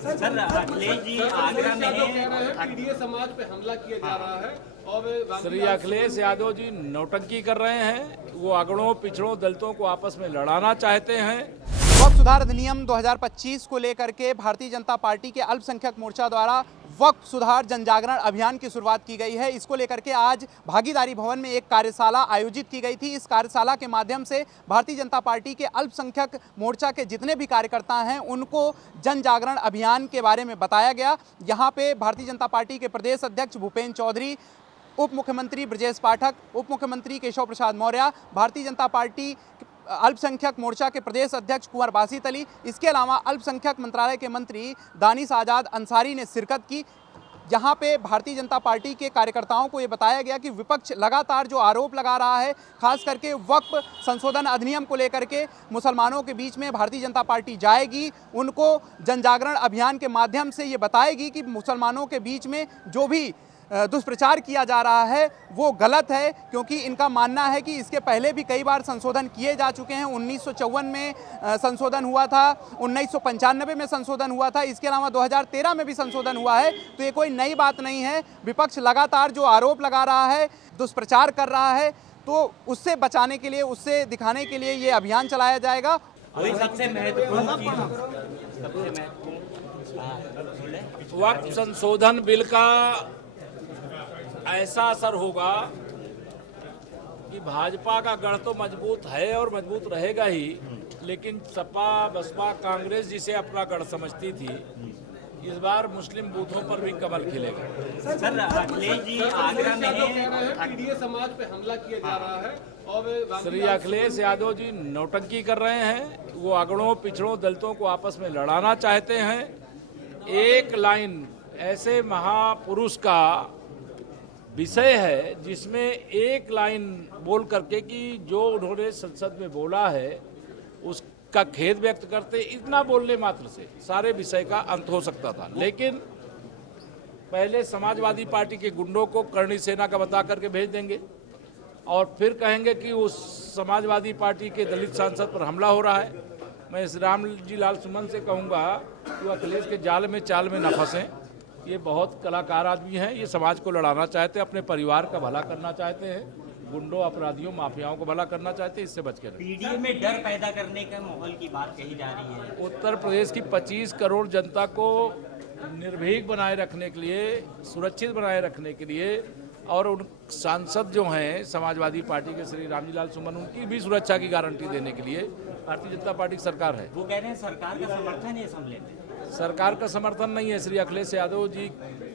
Sir Akhilesh ji Agra में PDA समाज पे हमला किया जा रहा है और श्री अखिलेश यादव जी नौटंकी कर रहे हैं। वो अगड़ों पिछड़ों दलितों को आपस में लड़ाना चाहते हैं। वक्फ सुधार अधिनियम 2025 को लेकर के भारतीय जनता पार्टी के अल्पसंख्यक मोर्चा द्वारा वक्फ सुधार जन जागरण अभियान की शुरुआत की गई है। इसको लेकर के आज भागीदारी भवन में एक कार्यशाला आयोजित की गई थी। इस कार्यशाला के माध्यम से भारतीय जनता पार्टी के अल्पसंख्यक मोर्चा के जितने भी कार्यकर्ता हैं उनको जन जागरण अभियान के बारे में बताया गया। यहाँ पे भारतीय जनता पार्टी के प्रदेश अध्यक्ष भूपेंद्र चौधरी, उप मुख्यमंत्री ब्रजेश पाठक, उप मुख्यमंत्री केशव प्रसाद मौर्य, भारतीय जनता पार्टी अल्पसंख्यक मोर्चा के प्रदेश अध्यक्ष कुंवर बासित अली, इसके अलावा अल्पसंख्यक मंत्रालय के मंत्री दानिश आज़ाद अंसारी ने शिरकत की। यहाँ पे भारतीय जनता पार्टी के कार्यकर्ताओं को ये बताया गया कि विपक्ष लगातार जो आरोप लगा रहा है, खास करके वक्फ संशोधन अधिनियम को लेकर के मुसलमानों के बीच में भारतीय जनता पार्टी जाएगी, उनको जन जागरण अभियान के माध्यम से ये बताएगी कि मुसलमानों के बीच में जो भी दुष्प्रचार किया जा रहा है वो गलत है, क्योंकि इनका मानना है कि इसके पहले भी कई बार संशोधन किए जा चुके हैं। 1954 में संशोधन हुआ था, 1995 में संशोधन हुआ था, इसके अलावा 2013 में भी संशोधन हुआ है। तो ये कोई नई बात नहीं है। विपक्ष लगातार जो आरोप लगा रहा है, दुष्प्रचार कर रहा है, तो उससे बचाने के लिए, उससे दिखाने के लिए ये अभियान चलाया जाएगा। वही सबसे महत्वपूर्ण वक्फ संशोधन बिल का ऐसा असर होगा कि भाजपा का गढ़ तो मजबूत है और मजबूत रहेगा ही, लेकिन सपा बसपा कांग्रेस जिसे अपना गढ़ समझती थी, इस बार मुस्लिम बूथों पर भी कमल खिलेगा। सर अखिलेश जी आगरा में पीडीए समाज पे हमला किया जा रहा है और श्री अखिलेश यादव जी नौटंकी कर रहे हैं। वो अगड़ों पिछड़ों दलितों को आपस में लड़ाना चाहते हैं। एक लाइन ऐसे महापुरुष का विषय है जिसमें एक लाइन बोल करके कि जो उन्होंने संसद में बोला है उसका खेद व्यक्त करते, इतना बोलने मात्र से सारे विषय का अंत हो सकता था। लेकिन पहले समाजवादी पार्टी के गुंडों को करणी सेना का बता करके भेज देंगे और फिर कहेंगे कि उस समाजवादी पार्टी के दलित सांसद पर हमला हो रहा है। मैं श्री राम जी लाल सुमन से कहूँगा कि वो अखिलेश के जाल में चाल में न फंसें। ये बहुत कलाकार आदमी हैं, ये समाज को लड़ाना चाहते हैं, अपने परिवार का भला करना चाहते हैं, गुंडों अपराधियों माफियाओं को भला करना चाहते हैं। इससे बच के रहें। पीडीए में डर पैदा करने का माहौल की बात कही जा रही है। उत्तर प्रदेश की 25 करोड़ जनता को निर्भीक बनाए रखने के लिए, सुरक्षित बनाए रखने के लिए, और उन सांसद जो हैं समाजवादी पार्टी के श्री रामजीलाल सुमन, उनकी भी सुरक्षा की गारंटी देने के लिए भारतीय जनता पार्टी की सरकार है। वो कह रहे हैं सरकार का समर्थन है इस हमले में। सरकार का समर्थन नहीं है। श्री अखिलेश यादव जी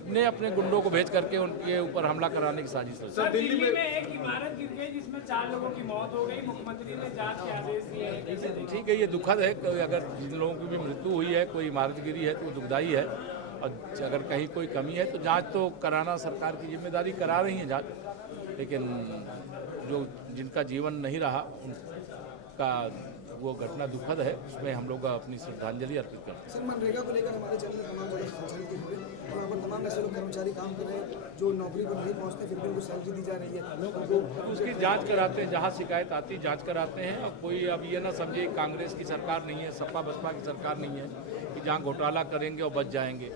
ने अपने गुंडों को भेज करके उनके ऊपर हमला कराने की साजिश रची। सर दिल्ली में एक इमारत गिर गई जिसमें 4 लोगों की मौत हो गई, मुख्यमंत्री ने जांच के आदेश दिए हैं। ठीक है, ये दुखद है। अगर जिन लोगों की भी मृत्यु हुई है, कोई इमारत गिरी है तो दुखदाई है, और अगर कहीं कोई कमी है तो जांच तो कराना सरकार की जिम्मेदारी, करा रही है जांच। लेकिन जो जिनका जीवन नहीं रहा उनका वो घटना दुखद है, उसमें हम लोग अपनी श्रद्धांजलि अर्पित करते हैं। सर मनरेगा को लेकर हमारे चैनल में तमाम जगह संचालित की हुई है, वहाँ पर तमाम ऐसे लोग कर्मचारी काम कर रहे हैं जो नौकरी पर नहीं पहुँचते, फिर भी उनको सैलरी दी जा रही है। उसकी जांच कराते हैं, जहाँ शिकायत आती जांच कराते हैं। और कोई अब ये ना समझे कांग्रेस की सरकार नहीं है, सपा बसपा की सरकार नहीं है कि जहाँ घोटाला करेंगे और बच जाएंगे।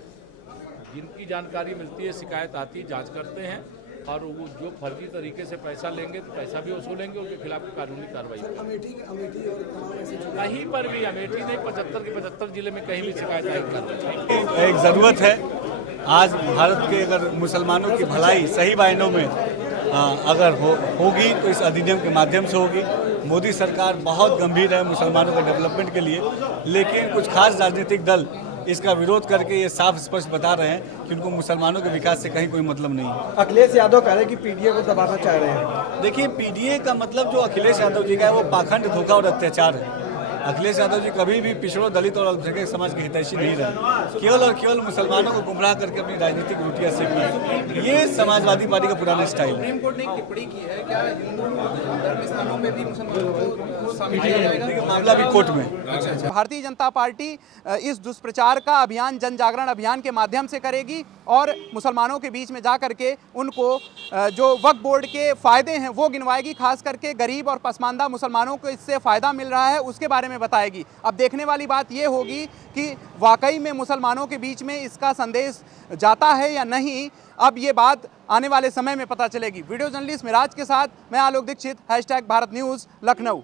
जिनकी जानकारी मिलती है, शिकायत आती, जांच करते हैं, और वो जो फर्जी तरीके से पैसा लेंगे तो पैसा भी वसूलेंगे, उनके खिलाफ कानूनी कार्रवाई। अमेठी और तमाम ऐसे कहीं पर भी, अमेठी नहीं 75 के 75 जिले में कहीं भी शिकायत आएगी। एक ज़रूरत है आज भारत के, अगर मुसलमानों की भलाई सही मायनों में अगर होगी तो इस अधिनियम के माध्यम से होगी। मोदी सरकार बहुत गंभीर है मुसलमानों के डेवलपमेंट के लिए, लेकिन कुछ खास राजनीतिक दल इसका विरोध करके ये साफ स्पष्ट बता रहे हैं कि उनको मुसलमानों के विकास से कहीं कोई मतलब नहीं है। अखिलेश यादव कह रहे हैं कि पीडीए को दबाना चाह रहे हैं। देखिए, पीडीए का मतलब जो अखिलेश यादव जी का है वो पाखंड, धोखा और अत्याचार है। अखिलेश यादव जी कभी भी पिछड़ों, दलित और अल्पसंख्यक समाज के हितैषी नहीं रहे। केवल और केवल मुसलमानों को गुमराह करके अपनी राजनीतिक रोटियां सेकी। ये समाजवादी पार्टी का पुराना स्टाइल है। सुप्रीम कोर्ट ने टिप्पणी की है, क्या हिंदू धर्म स्थानों में भी मुसलमानों को शामिल किया जाएगा? मामला भी कोर्ट में। भारतीय जनता पार्टी इस दुष्प्रचार का अभियान, जन जागरण अभियान के माध्यम से करेगी और मुसलमानों के बीच में जा करके उनको जो वक्फ बोर्ड के फ़ायदे हैं वो गिनवाएगी। खास करके गरीब और पसमानदा मुसलमानों को इससे फ़ायदा मिल रहा है उसके बारे में बताएगी। अब देखने वाली बात ये होगी कि वाकई में मुसलमानों के बीच में इसका संदेश जाता है या नहीं, अब ये बात आने वाले समय में पता चलेगी। वीडियो जर्नलिस्ट मिराज के साथ मैं आलोक दीक्षित, #भारत न्यूज़ लखनऊ।